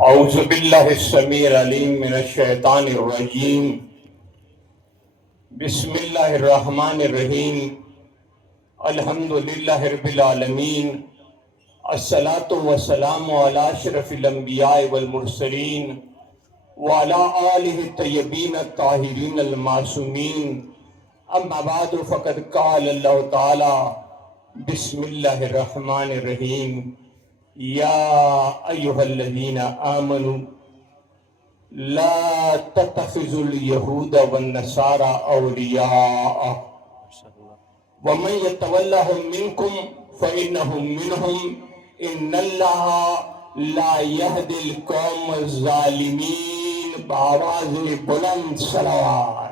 औज़ु बिल्लाहि समीउल अलीम मिनश शैतानिर रजीम। बिस्मिल्लाहिर रहमानिर रहीम। अल्हम्दुलिल्लाहि रब्बिल आलमीन। अस्सलातु वस्सलामु अला अशरफिल अंबिया'i वल मुरसलीन व अला आलिहि तय्यबीन अत्ताहिरीन अल मासूमीन। अम्मा बादु फ़क़द क़ाल अल्लाहु तआला बिस्मिल्लाहिर रहमानिर रहीम। या अय्युहल्लज़ीना आमनू ला तत्तखिज़ुल यहूद वन नसारा औलिया व मन यतवल्लहुम मिनकुम फ़इन्नहुम मिनहुम इन्नल्लाहा ला यहदिल कौमज़ ज़ालिमीन। बावाज़ बुलंद सलावत।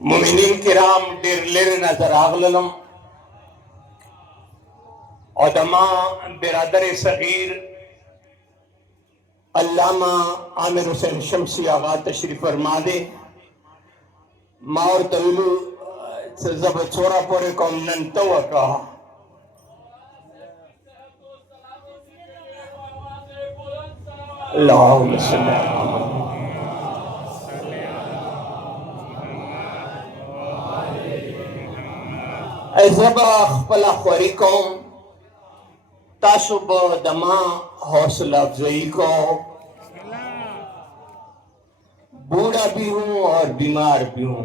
मुमिनीन किराम डेर लेर नजर आगलम औदमा बिरादर सगीर अल्लामा आमिर हुसैन शमसी आगा तशरीफ फरमा दे। मार तविलु जब छोरा पोरे कौम नंतवा का अल्लाहुम्मा सल्ली अला खपला ख्वारी कौम तासुब दमा हौसला अफजाई को। बूढ़ा भी हूँ और बीमार भी हूँ,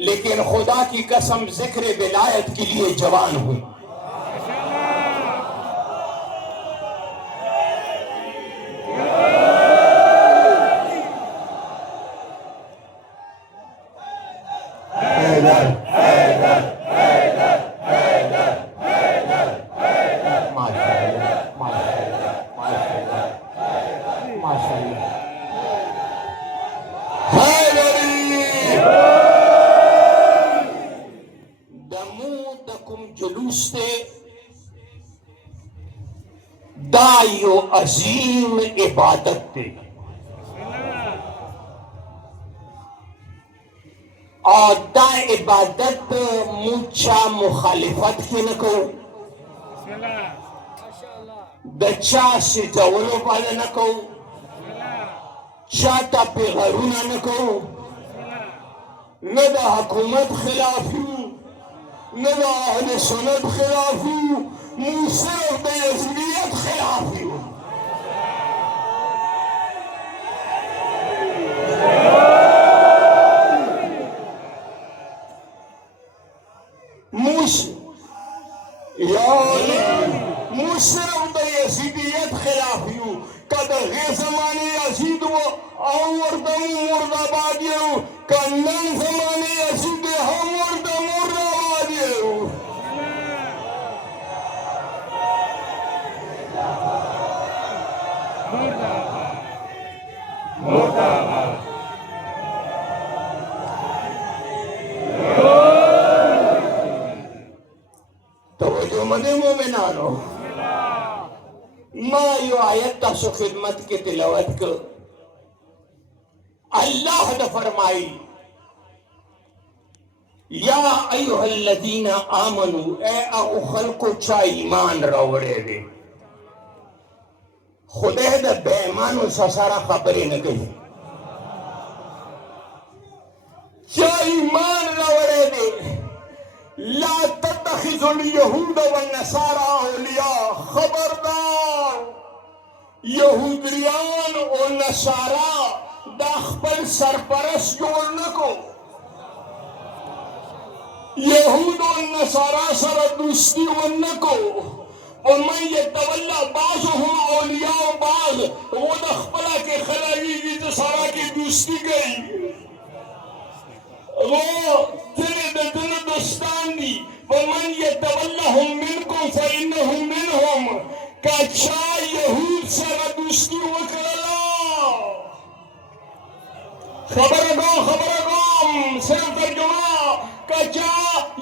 लेकिन खुदा की कसम जिक्र विलायत के लिए जवान हूँ। दायो अजीम इबादत थे और दा इबादत मुचा मुखालिफत की न को दच्चा से जवलो पाले न को चाटा पे गरुना न को न दा हुकूमत खिलाफी न दा अहले सुन्नत खिलाफी सिर्फ बेअज़लियत खिलाफी हूँ। मुझ सिर्फ बेअज़लियत खिलाफी हूँ। कदर गे ज़माने यज़ीद वो और दम मुर्दाबाद हूँ, कन्नन ज़माने यज़ीद हम और दम मुर्दाबाद हूँ। तो जो मदे मोमिनानो माँ यो आयत तासो खिदमत के तिलावत को अल्लाह ने फरमाई या अय्युहल्लज़ीना आमनू ए अखल को चा ईमान रावड़े दे। खुदे दे बेईमानो सारा खबरें न कही चा ईमान रावड़े दे। ला तत्तखिज़ुल यहूद वन नसारा औलिया। खबरदार यहूदियान और नसारा दाखपल सरपरस्त जोड़ने को यहूद और नसारा सर दोस्ती होने को और मैं ये तवल्ला बाज हूँ औलिया बाज वो दाखपला के खिलाड़ी की सारा की दोस्ती गई वो तेरे दिन दोस्तान दी वमन यतवल्लहुम मिनकुम फइन्नहुम मिनहुम का चा यहूद से दोस्ती वकला। खबर गो सिर्फ तर्जुमा का चा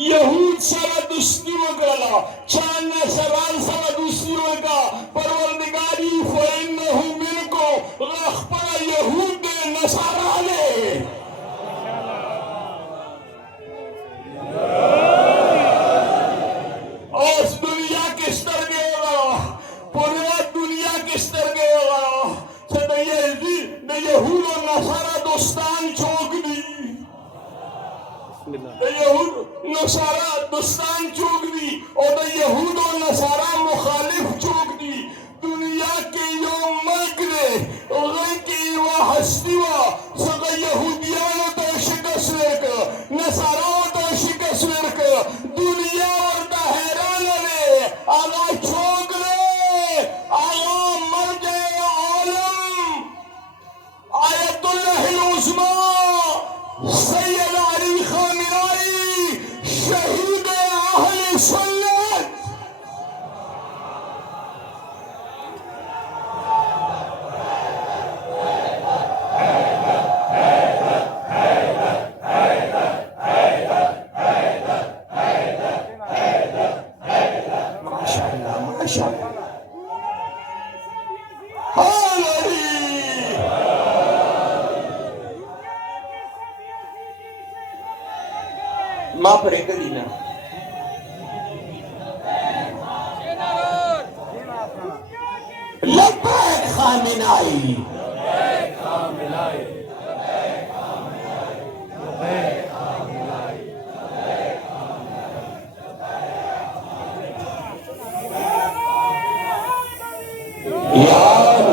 यहूद से दोस्ती वकला चा नसरान से दोस्ती वका परवरदिगारी फइन्नहुम द यहूद नसारा दुस्तान चूक दी और द यहूद और नसारा मुखालिफ चूक दी दुनिया के यो मल्क ने गई की वा हस्ती वा सग यहूदियानो तो शिकस्त वर्क नसाराओ तो शिकस्त वर्क दुनिया और द हैरान ने आगा चूक ले आगा मर जाए आलम आयतुल्लाह उज़्मा सैयद अली खामिनाई शहीद अहले सुन्नत माशाअल्लाह माशाअल्लाह माफ करेगा दीना लब्बैक खामिनाई यार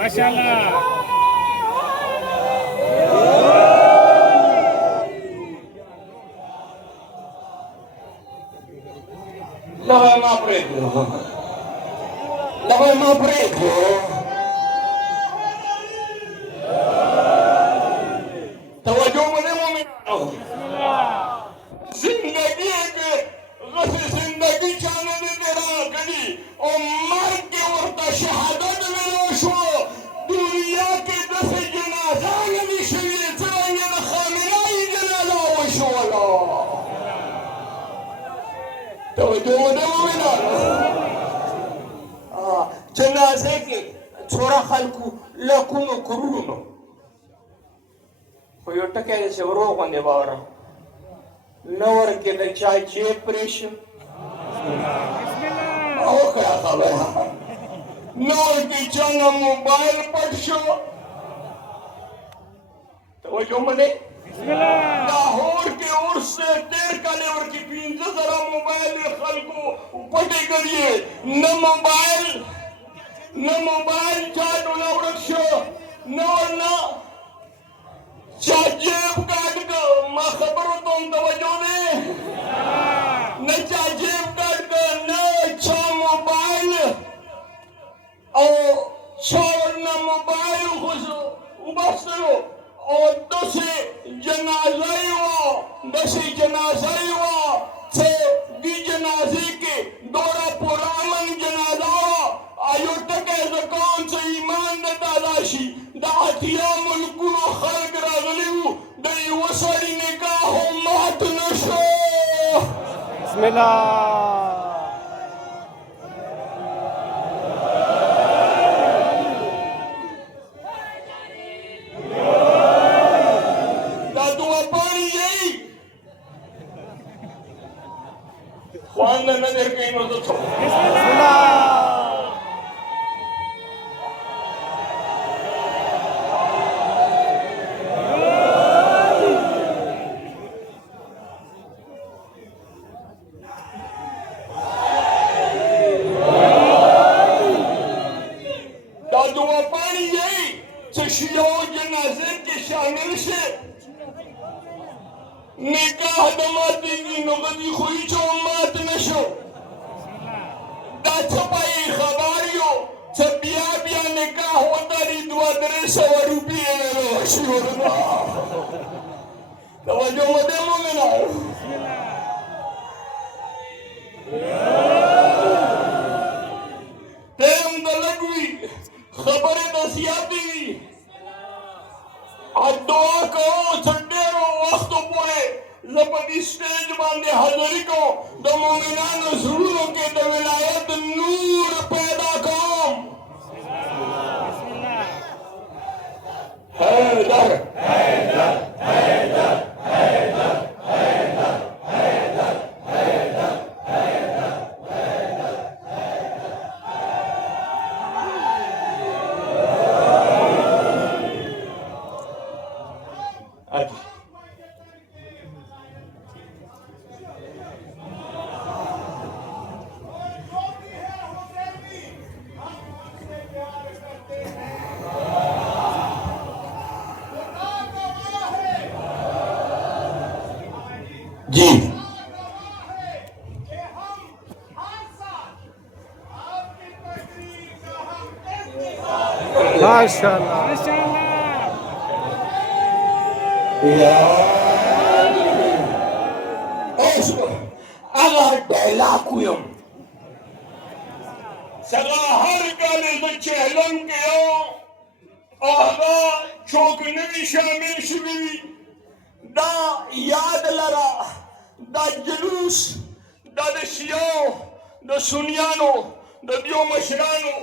माशाअल्लाह लगा prego लगा prego तवज्जो मुझे मोमिनो जिंदगी के गसे जिंदगी चाहने दे तेरा गली और मर के और शहादत में शो दुनिया के दस जनाजा नबी शरीय चलेंगे न खामिनाई जनाजा वशो तवज्जो मुझे मोमिनो जनाजे के छोरा खलकू लकुम कुरुनो यो टके से रोग ने बावरा नवर के द चाय जे प्रेश ओ क्या खबर नवर की चंगा मोबाइल पर शो तो वो जो मने लाहौर के ओर से तेर का लेवर की 15,000 मोबाइल खलको पटे करिए न मोबाइल चाट उना शो न चाजेब काट को मां खबरों तो तवज्जो ने न चाजेब काट को न चा मोबाइल और छोड़ न मोबाइल खुश उबसरो और दसे जनाज़ाई हुआ से दी जनाजे के दौरा पुरामन जनाजा आयो टके कौन से ईमान दादाशी दातिया मुल्कुनो खल्क रागलिउ दई वसड़ी ने कहा मात नशो बिस्मिल्लाह दादुआ पानी यही ख्वान नजर कहीं न तो बिस्मिल्लाह निकाह दमाती की नगदी खुई चो मात नशो दा छपाई खबरियो छबिया निकाह होता री 200 रुपये लो शिवरना तवज्जो मदे मोमिना तेम दलगवी खबरें दसियाती दुआ करो छडेरो वक्त पूरे जबरदस्ती स्टेज बांधे हाजिरी को द मोमिनान ज़रूरों के द विलायत नूर पैदा करो हैदर हैदर हैदर हैदर हैदर हैदर हैदर हैदर अच्छा जी माशाल्लाह। अगर डायलाकुयम सदा हर गाने में चहलन के आगा चौक नवी शामिल शुभी दा याद लरा दा जुलूस दा दशियो दा सुनियानो दा दियो मशरानो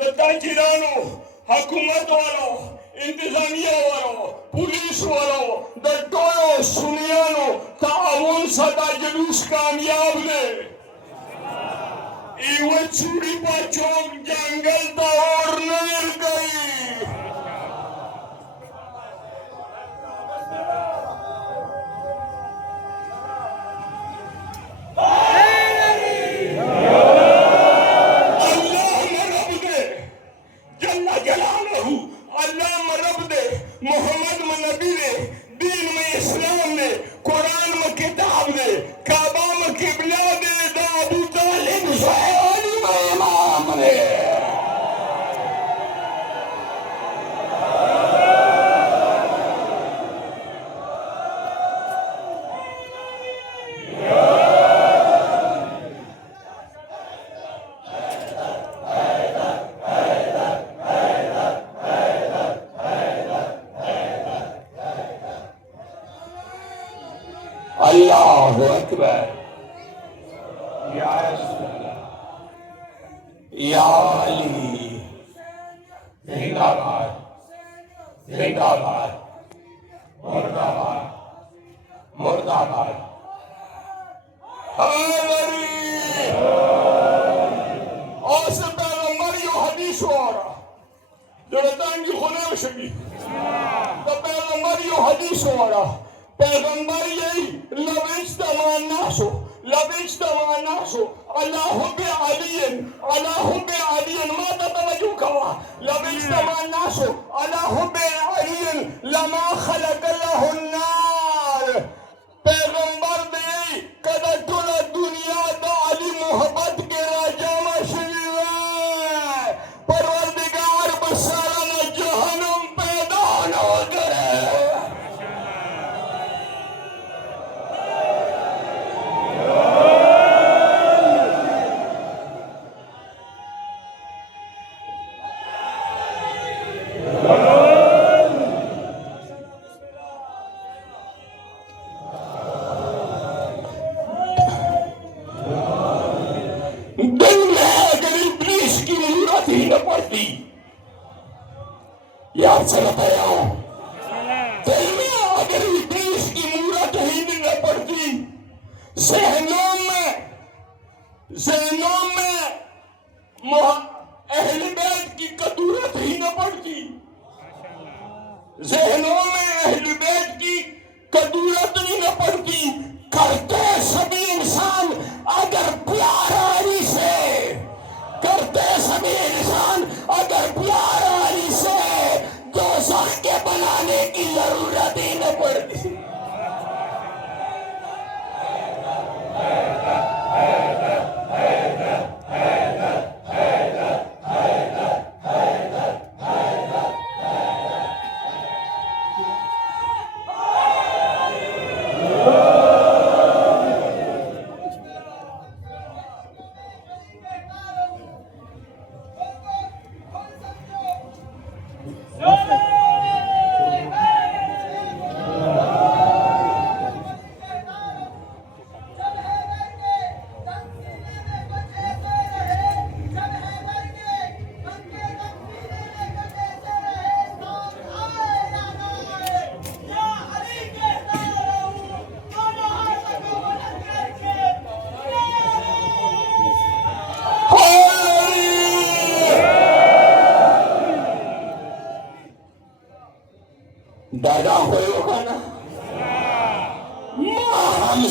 दा ताजिरानो हुकूमत वालो इंतजामिया वालो पुलिस वालो दा टोयो सुनियानो ताउन सदा जुलूस कामयाब ने इवन चूड़ी पर चौक जंगल दा और नजर गई मोहम्मद नबी ने दीन में इस्लाम ने कुरान में किताब ने काबा में किबला ने अबू तालिब ज़हरानी में इमाम ने अल्लाहु अकबर या अली जिंदाबाद जिंदाबाद मुर्दाबाद मुर्दाबाद औस पैगंबर यो हदीस वारा जो रतांगी खुने वशगी तो पैगंबर यो हदीस वारा पैगंबर यही लबिस्तमानासो अला हुब्बे अलियन माता तवज्जो कवा लबिस्तमानासो अला हुब्बे अलियन लमा खलकल्लाहु नार पैगंबर दे कदा टोला दुनिया दा अली मोहब्बत के राजा मशरीवा परवरदिगार बसारा न जहन्नम पैदा न करे दिल में अगर इब्लीस की मूरत ही न पड़ती याद से बताया दिल में अगर इब्लीस की मूरत ही न पड़ती ज़हनों में अहले बैत की कदूरत ही न पड़ती ज़हनों में अहले बैत की कदूरत ही न पड़ती करते सभी इंसान अगर प्यार आरी से करते सभी इंसान अगर प्यार आरी से दोज़ख के बनाने की जरूरत ही न पड़ती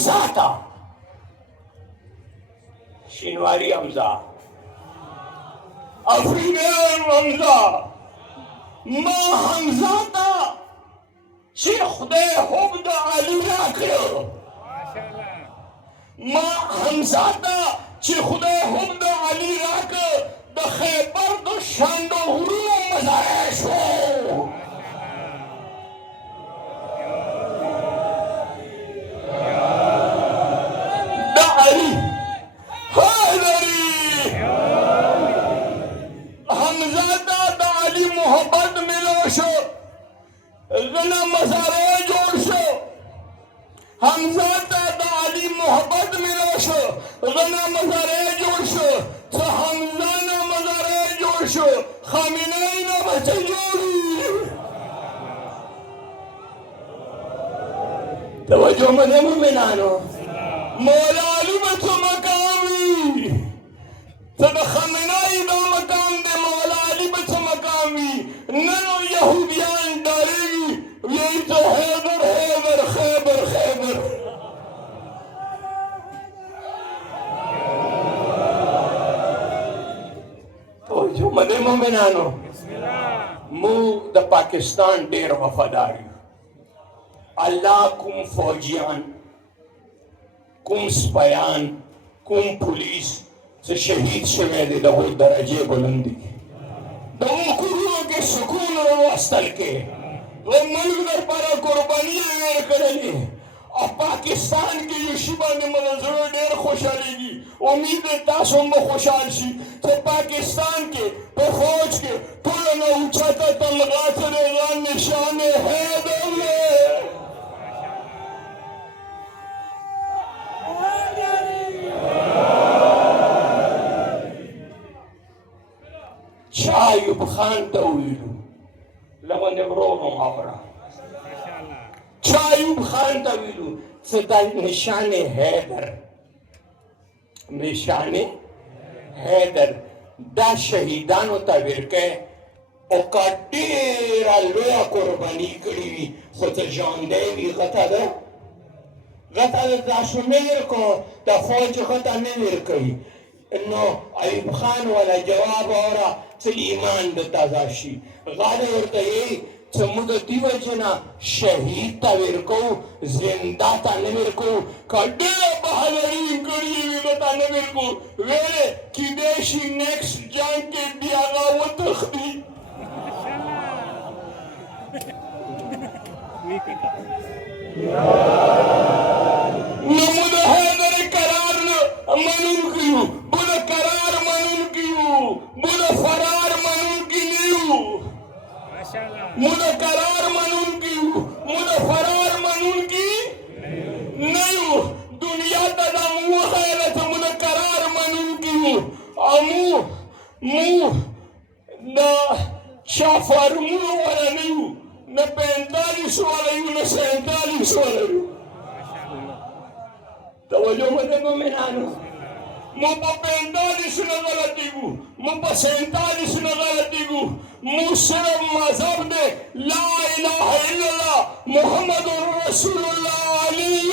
حمزه تا شینواری حمزه افریقیان حمزه ما حمزه تا چې خدای حب د علي راکړو ما حمزه ته چې خدای حب د علي راکړ د خیبر د شانډو غرونو مزاری شو د علي حیدري حمزه ته د علي محبت ملو شو غنا مزاری جوړ شو حمزه ته د علي محبت ملو شو غنا مزاری جوړ شو څه حمزه نه مزاری جوړ شو خامنه‌ای نه به څه جوړي توجه منه مومنانو مولا علي به څه مقام وي څه د خامنه‌ای دا مقام دی مولا علي به څه مقام وي نن یهودیان ډارېږي وایي ته حیدر حیدر خیبر خیبر توجه منه مومنانو موږ د پاکستان ډېر وفادار یو الله کوم فوجیان کوم سپیان کوم پولیس چې شهید شوی دی د هغوی درجې بلند دي د هغو کورونو کې سکون راوستل کې د ملک دپاره قرباني یې ور کړلې او پاکستان کې یو شي باندې مله زړه ډېر خوشحالېږي امید دی تاسو هم به خوشحال شي چې پاکستان کې په فوج کې ټوله نه اوچته تمغه ترېغه نشان حیدر دی چا ایوب خان ته وویلو لغونې ورو هم اورا چا ایوب خان ته ویلو څه دا نشان حیدر نشان حیدر دا شهیدانو ته ورکه او که ډېره لویه قرباني کړې وي خو څه ژوندی وي غته ده غته ده دا شمېر کو د فوج غته نه ورکوي نو ایوب خان والا جواب اورا څه ایمان د تازه شي غاړه ورته یې چې موږ د دې وجې نه شهید ته ورکوو زنده ته نه ورکوو که ډېره بهادري کړې وي ده ته نه ورکوو ویلې کیدای شي نیکسټ جنګ کې بیا هغه وتښتي نو موږ د حیدر قرار منونکي یو موږ د قرار منونکي یو موږ د فرار منونکي نه یو موږ د قرار منونکي یو موږ د فرار منونکي نه یو دنیا ته دا مو وښیله چې موږ د قرار منونکي یو او موږ د چا فارمونو والا نه یو نه 45 والا یو نه 47 والا یو توجه منه مومنانو مو په 45 نه غلطیږو مو په 47 نه غلطیږو مو صرف مذهب دی لا اله الا الله محمد رسول الله علی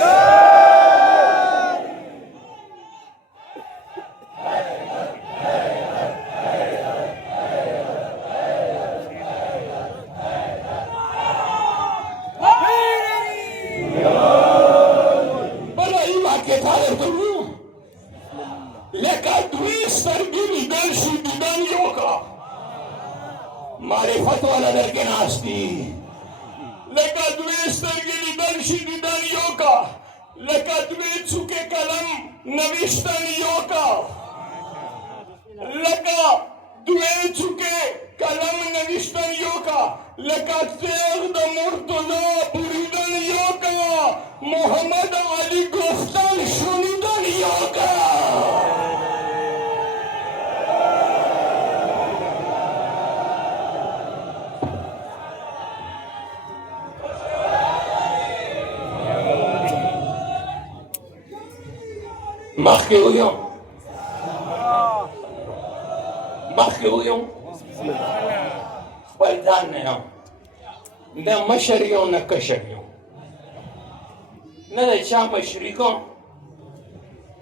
Yeah! لکه دوی سترګې لیدل شي دیدن یې وکړه معرفت والا در کې ناست دي لکه دوی سترګې لیدل شي دیدن یې وکړه لکه دوی څوکې قلم نوشتن یې وکړه لکه دوی څوکې قلم نوشتن یې وکړه لکه تیغ د مرتضی بریدن یې وکړه محمد علي گفتن شنیدن یې وکړه مخکې ویم خپل ځان نه یم نه مشر یم نه کشر یم نه د چا مشري کوم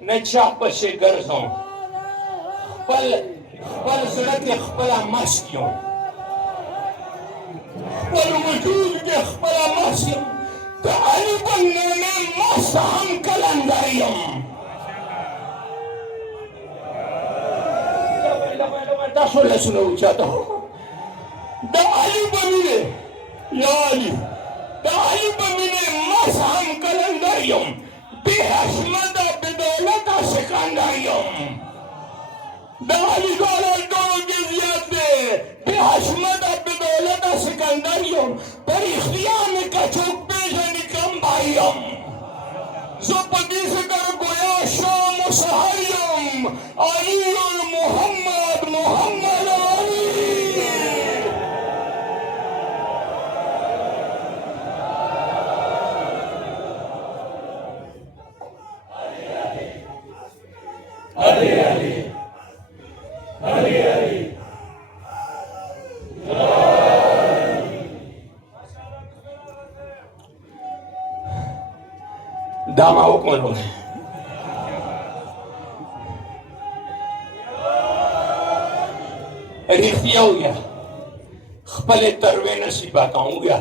نه چا پسې ګرځم خپل زړه کې خپله مست یم خپل وجود کې خپله مست یم د علي بن نعمې مست هم کلندر یم تاسو لاسونه اوچاته د علي په مینې یا علي د علي په مینې مس هم کلندر یم بې حشمته بې دولته سکندر یم د علي دولت ټولو کې زیات دی بې حشمته بې دولته سکندر یم په رښتیا مې که څوک پېژني کم بای یم زه په دې فکر ګویا شام و سحر یم علي محمد علي دا ما وکړو رښتیا ووایه خپلې تروې نصیبات هم ووایه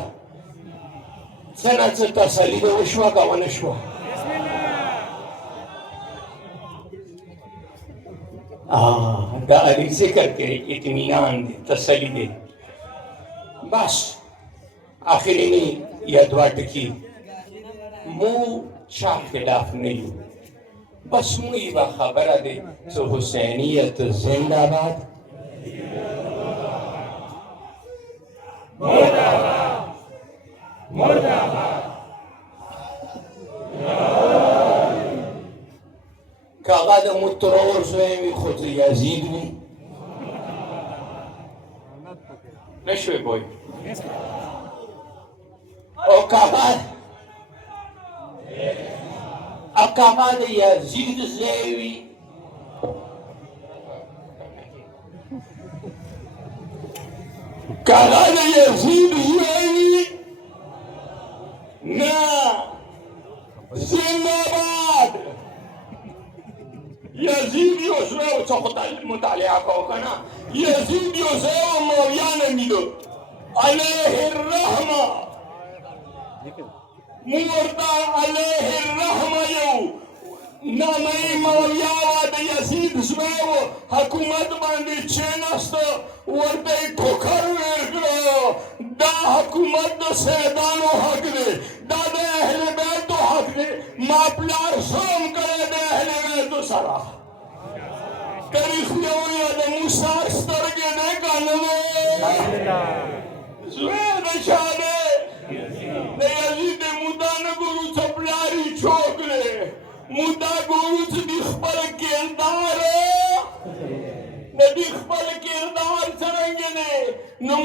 څه نه څه تسلي به وشوه که ونه شوه د علي ذکر کې اطمینان دی تسلي دی بس آخري میں یا دوه ټکي مو چا خلاف نه یو بس مو یوه خبره دی چې حسینیت زنده باد که هغه د مترور زوی وي خو د یزید وي نه شوی پوه او که هغه د یزید زوی وي که هغه د یزید زوی وي نه زنده باد یزید یو زوی و څه خو مطالعه کوو که نه یزید یو زوی و ماویه نمیده علیه الرحمه مورتا علیه الرحمه یو نامه ماویه وه د یزید زوی و حکومت باندې کښېناسته ورته یې ټوکر ویل کړه دا حکومت د سیدانو حق دی دا د اهل بیتو حق دی ما پلار ظلم کړی د اهل بیتو سره که رښتیا ووایه د موسی سترګې دی که نه دی زوی د چا دی د یزید مودا نه ګورو څه پلار یې چوک دی مودا ګورو چې د خپل کردار د دې خپل کردار څرنګه دی نو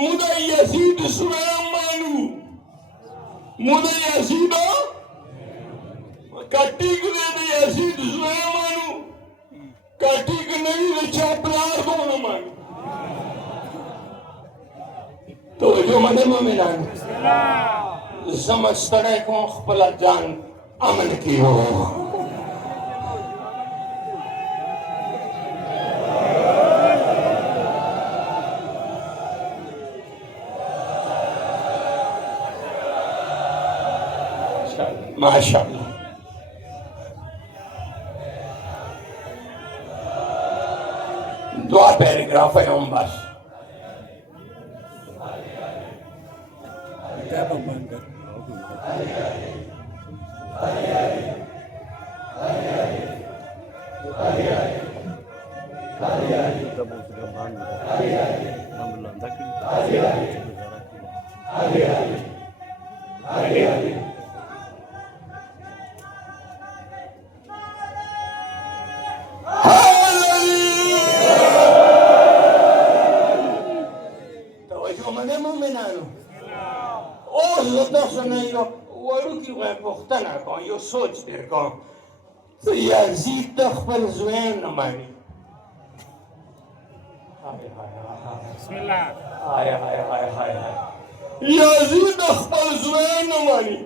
مودا یزید زوی هم مانو مودا یزید که ټیک دی د یزید زوی مانو که ټیک نه وي د چا پلار به ونه مانو توجه منئ مومنانو زه ستړی کوم خپله ځان امن کې ماشاءالله पैराग्राफ है हम बस यो सोच तेरे को तो यजीद तखबल ज़ुएन न मानी हाय हाय हाय हाय यजीद तखबल ज़ुएन न मानी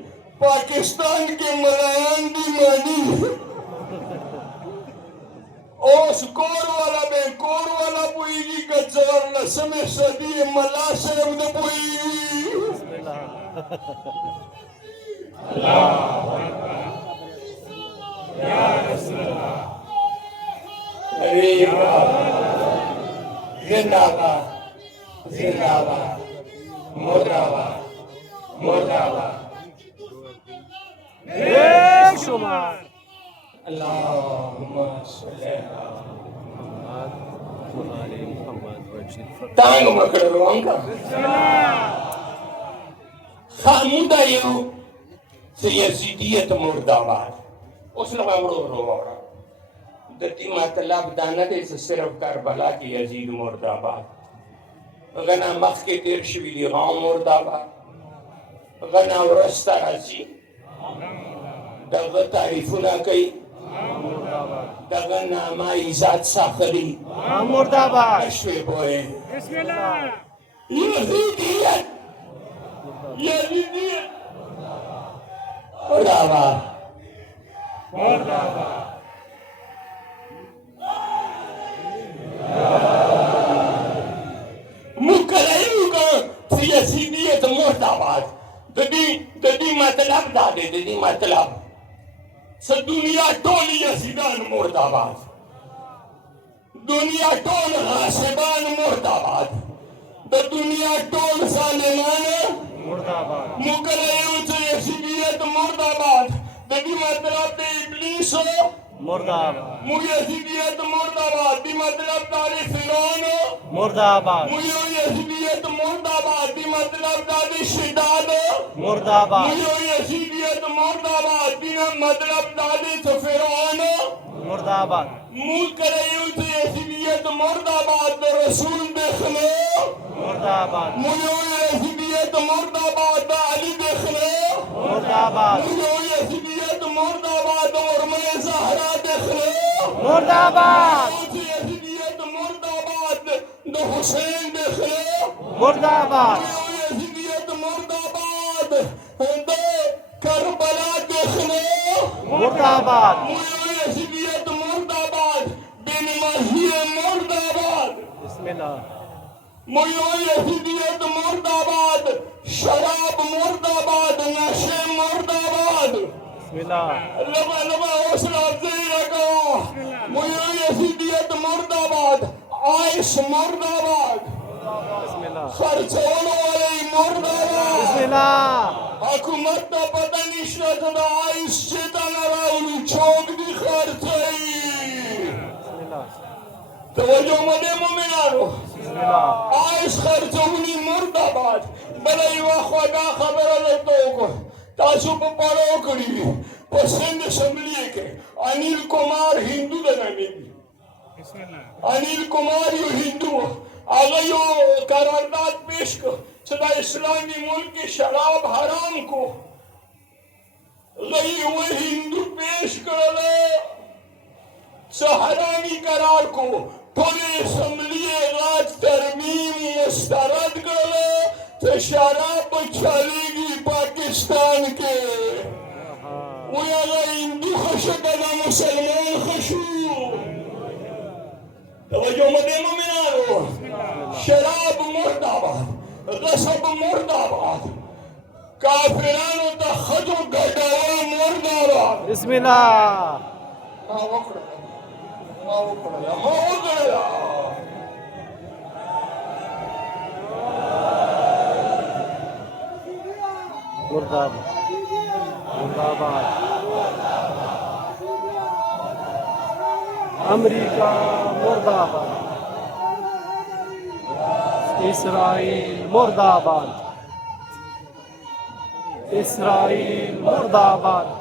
पाकिस्तान के मलायान भी मानी ओस कोर वाला पुईगी का जवाब लसमे सदी मला से न पुईगी जिंदाबाद जिंदाबाद मुर्दाबाद मुर्दाबाद बेशुमार अल्लाहुम्मा सल्ली अला तांग मकड़ोंगा खामुदा यो यजीदियत मुर्दाबाद उस लगामड़ो रोड़ा दती मतलब दाना दे सिर्फ करबला की यजीद मुर्दाबाद गना मख के तेर शविली गांव मुर्दाबाद गना वरस्ता राजी दग तारीफुना कई दग नामा इजाद साखरी मुर्दाबाद अशवे बोए यजीदियत मुर्दाबाद मुर्दाबाद मुकरायुगा यजीदियत मुर्दाबाद ददी मतलब दादे ददी मतलब स दुनिया टोली यजीदान मुर्दाबाद दुनिया टोल गासिबान मुर्दाबाद द दुनिया टोल जालिमान मुर्दाबाद मुकरायु यजीदियत मुर्दाबाद ददी मतलब दे इब्लीस मुर्दाबाद मुयजीदियत मुर्दाबाद दी मतलब दारी फिरौन मुर्दाबाद मुयजीदियत मुर्दाबाद दी मतलब दारी शिदाद मुर्दाबाद मुयजीदियत मुर्दाबाद दी मतलब दारी फिरौन मुर्दाबाद मुकरायु यजीदियत मुर्दाबाद रसूल देखलो मुर्दाबाद मुयजीदियत मुर्दाबाद अली देखलो मुर्दाबाद मुयजीदियत मुर्दाबाद और मैं ज़हरा देखलो मुर्दाबाद यजीदियत मुर्दाबाद द हुसैन देखलो मुर्दाबाद यजीदियत मुर्दाबाद द करबला देखलो मुर्दाबाद यजीदियत मुर्दाबाद बिन महीह मुर्दाबाद बिस्मिल्लाह यजीदियत मुर्दाबाद शराब मुर्दाबाद नशे मुर्दाबाद लबा लबा हौसला अफजाई रखो यजीदियत मुर्दाबाद आइश मुर्दाबाद खर्चों वाले मुर्दाबाद हुकूमत का पता निश्चित था आइश चेतन राउली चौक दी खर्चाई तवज्जो मदे मोमिनानो आइश खर्चोनी मुर्दाबाद बड़ा युवा ख्वाजा खबर लेतो को तासु पड़ो करी पसंद असेंबली के अनिल कुमार हिंदू दनामी अनिल कुमार यो हिंदू आगे यो करारदाद पेश कर सदा इस्लामी मुल्क की शराब हराम को गई वो हिंदू पेश कर हरामी करार को पूरे असेंबली राज तरमीम मुस्तरद कर तो शराब चलेगी पाकिस्तान के वो अगर हिंदू खशकना मुसलमान खशू तवज्जो मदे मोमिनानो शराब मुर्दाबाद गसब मुर्दाबाद काफिरानो ता खजो गडावा मुर्दाबाद बिस्मिल्लाह मुर्दाबाद मुर्दाबाद अमेरिका मुर्दाबाद इसराइल मुर्दाबाद इसराइल मुर्दाबाद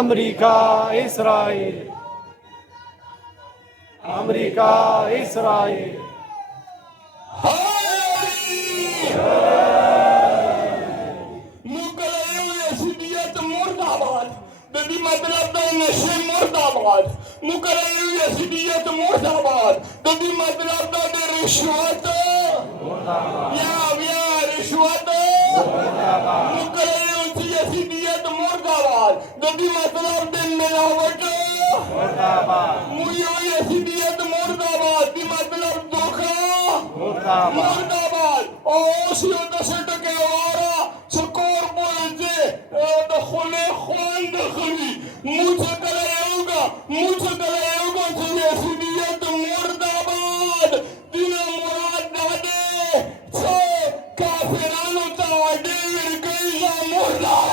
अमेरिका इसराइल अमेरिका इसराइल मतलब नशे मुर्दाबाद मुकरर यजीदियत मुर्दाबाद ददी मतलब दे रिश्वत या रिश्वत मुकरर यजीदियत मुर्दाबाद ददी मतलब दे मिलावट मुर्दाबाद मुयो यजीदियत मुर्दाबाद दी मतलब धोखा मुर्दाबाद और सियो दसट के वारा सकोर बोलते दखले खोन दखली मुझे कराएगा तो यजीदियत मुर्दाबाद दिन मुराद दादे छे काफिरानो तावाडे विरगैया मुर्दाबाद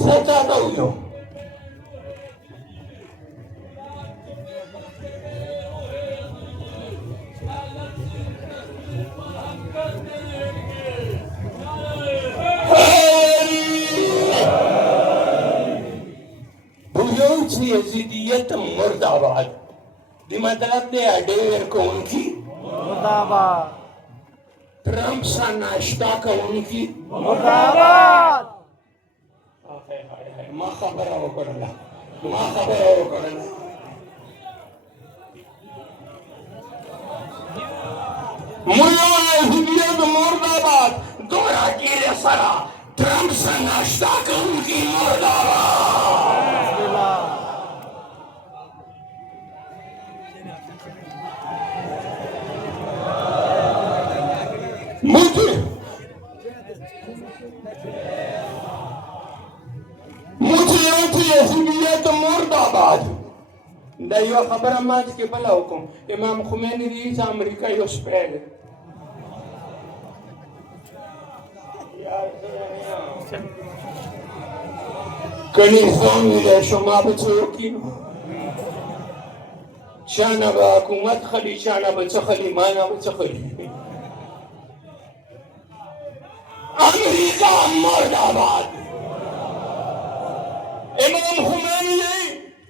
सचाता हूँ यजीदियत मुर्दाबाद दी मतलब दे अडेर को उनकी मुर्दाबाद ट्रम्प सा नाश्ता का उनकी मुर्दाबाद माँ खबर हो करना मुल्लो यजीदियत मुर्दाबाद दोरा की सरा ट्रम्प सा नाश्ता का उनकी मुर्दाबाद मुझे यजीदियत मुर्दाबाद da yo khabara mat ke bala hukum imam Khomeini di sa Amerika yo spell kani zomi da shoma btsoki shana ba hukumat khali shana ba tsakhali mana ba tsakhali Amerika मुर्दाबाद इमाम Khomeini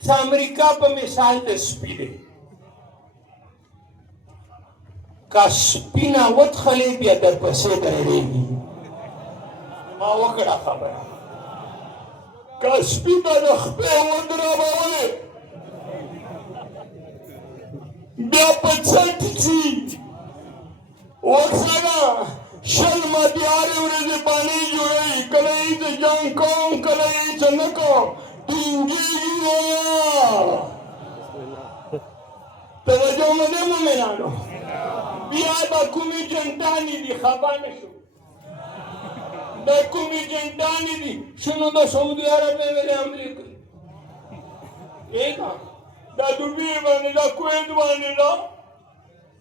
America पर मिसाल तस्पीरे का स्पिना वत खले भी other पसे करेगी माँ वकड़ा खबर का स्पिना रखते वंदरा बावले बिया पचट ची वक्सना शल मदियारे उन्हें पानी जो है कलाई तो जंकों कलाई चनकों तवज्जो मने मोमेनानो बिया बाकुमी जंटानी दी खबाने शो बाकुमी जंटानी दी शुनो दा सऊदी अरब में मेरे अमेरिका एक दा दुबई बने दा कुवैत बने दा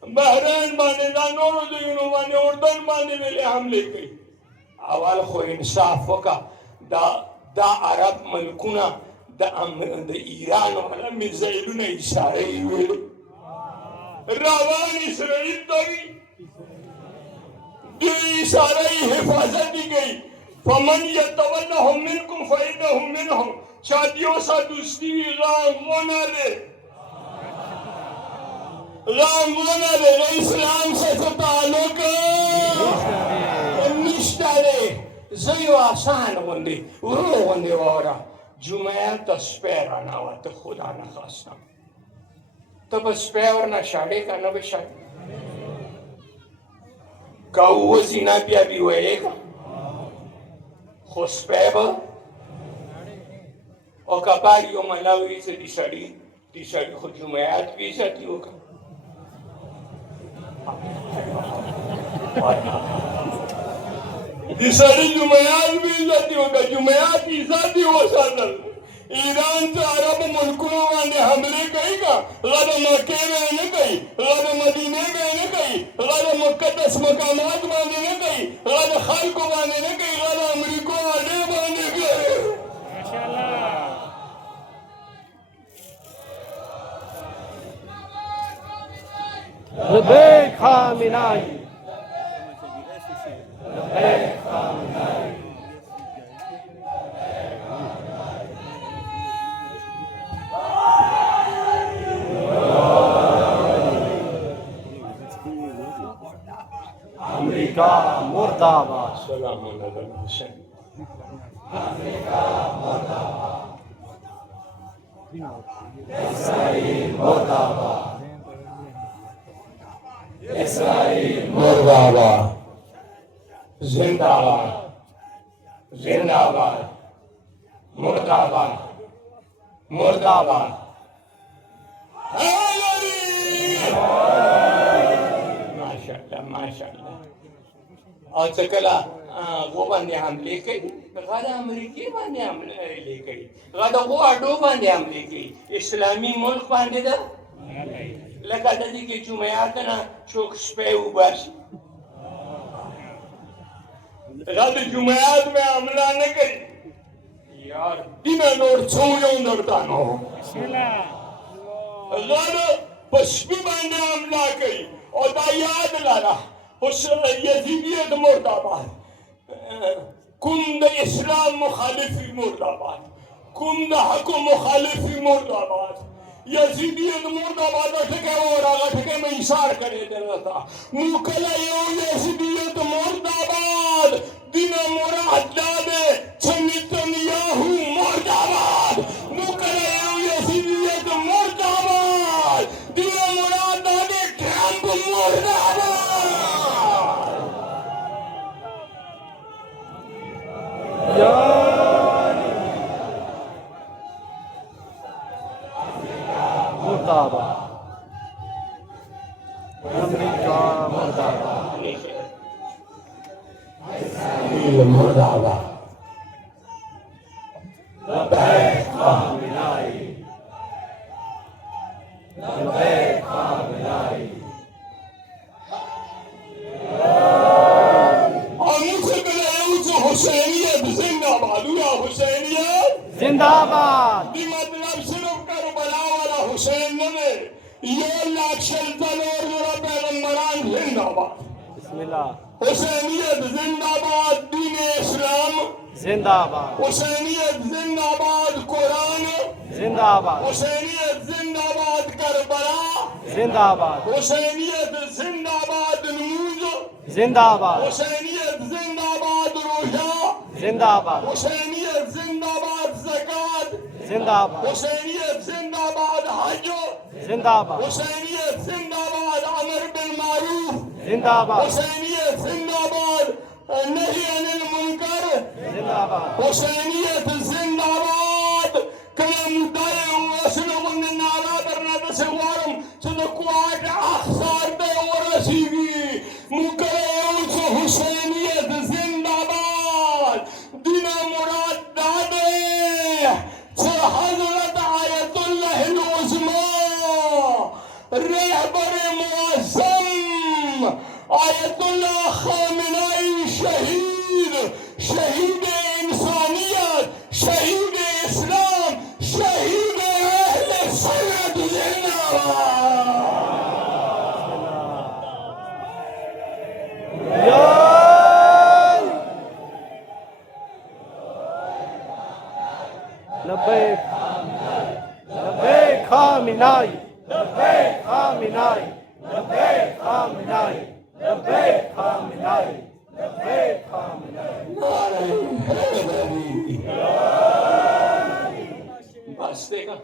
बहरीन बने दा नोरो दुनिया बने उर्दन बने मेरे हमले कई अवाल खो इंसाफ का दा अरब मलकुना दा ईरान वाला मिसाइलुना इशारे हुए रावान इसराइल तरी दे इशारे हिफाजत दी गई फमन यतवल्लहुम मिनकुम फइन्नहुम मिनहुम शादियों सा दोस्ती रामोना ले इस्लाम से ताल्लुक निश्तारे زي واسان وندي ورو وندي ورا جمعه تسپیر انا وات خدا نه خاصه تب سپیر نه شاړې کنه به شاړې کا وزینا بیا بي وېګا خو spare O kapari o Malawi se di sari khud jumayat भी जाती होगा di sari jumayat भी जाती होगा jumayat की जाती हो सादर ईरान से अरब मुल्कों ने हमले करेगा गद मक्के में न गई गद मदीने में न गई गद मुक़द्दस मकामात बांधने न गई गद खल्क बांधने न गई गद अमेरिका आने बांधने गए लबैक खामिनाई लबैक खामिनाई अमेरिका मुर्दाबाद सलाम अलैकुम हुसैन अमेरिका मुर्दाबाद इस्राइल मुर्दाबाद इस्राइल मुर्दाबाद जिंदाबाद जिंदाबाद मुर्दाबाद मुर्दाबाद माशाअल्लाह माशाअल्लाह और चकला वो बंदे हमले कई गदा अमेरिकी बंदे हमले कई गदा वो आडो बंदे हमले कई इस्लामी मुल्क बंदे दा लगा दी के जुमयात ना चोक स्पे उबास गदा जुमयात में हमला न करी यार दिन नोर छोयो नरता नो गदा पश्चिमी बंदे हमला कई और दायाद लाला यजीदियत मुर्दाबाद कुंद इस्लाम मुखालिफी मुर्दाबाद कुंद हक मुखालिफी मुर्दाबाद यजीदियत मुर्दाबाद ठके और आगा ठके में इशार करे देना था मुकला यो यजीदियत मुर्दाबाद दिन मुराद दादे छनितनियाहू मुर्दाबाद मुकला यो यजीदियत मुर्दाबाद दिन मुराद दादे ट्रम्प मुर्दाबाद मुर्दाबाद अमेरिका मुर्दाबाद मुर्दाबाद लबैक खामिनाई लबैक खामिनाई हुसैनियत जिंदाबाद या हुसैनियत जिंदाबाद दी मतलब सिर्फ करबला वाला हुसैन ने ये लाशल तलोर जरा पैगंबरान जिंदाबाद बिस्मिल्लाह हुसैनियत जिंदाबाद दीन इस्लाम जिंदाबाद हुसैनियत जिंदाबाद कुरान जिंदाबाद हुसैनियत जिंदाबाद करबला जिंदाबाद हुसैनियत जिंदाबाद नूज जिंदाबाद हुसैनियत जिंदाबाद रोजा जिंदाबाद हुसैनियत जिंदाबाद ज़कात जिंदाबाद हुसैनियत जिंदाबाद हज जिंदाबाद हुसैनियत जिंदाबाद अमर बिल मारूफ जिंदाबाद हुसैनियत जिंदाबाद नही अनिल मुनकर जिंदाबाद हुसैनियत जिंदाबाद कलम दाए वसलम नाला करना तसवारम सदकुआट अखसार दे वरसीगी मुकरम हुसैनियत जिंदाबाद दिन मुराद दादे हजरत आयतुल्लाह उज़्मा रहबर मुअज़्ज़म आयतुल्लाह खामिनाई शहीद शहीद इंसानियत शहीद इस्लाम शहीद अहले सुन्नत लबैक लबैक खामिनाई लबैक खामिनाई लबैक खामिनाई लबैक खामिनाई लबैक खामिनाई बस देखा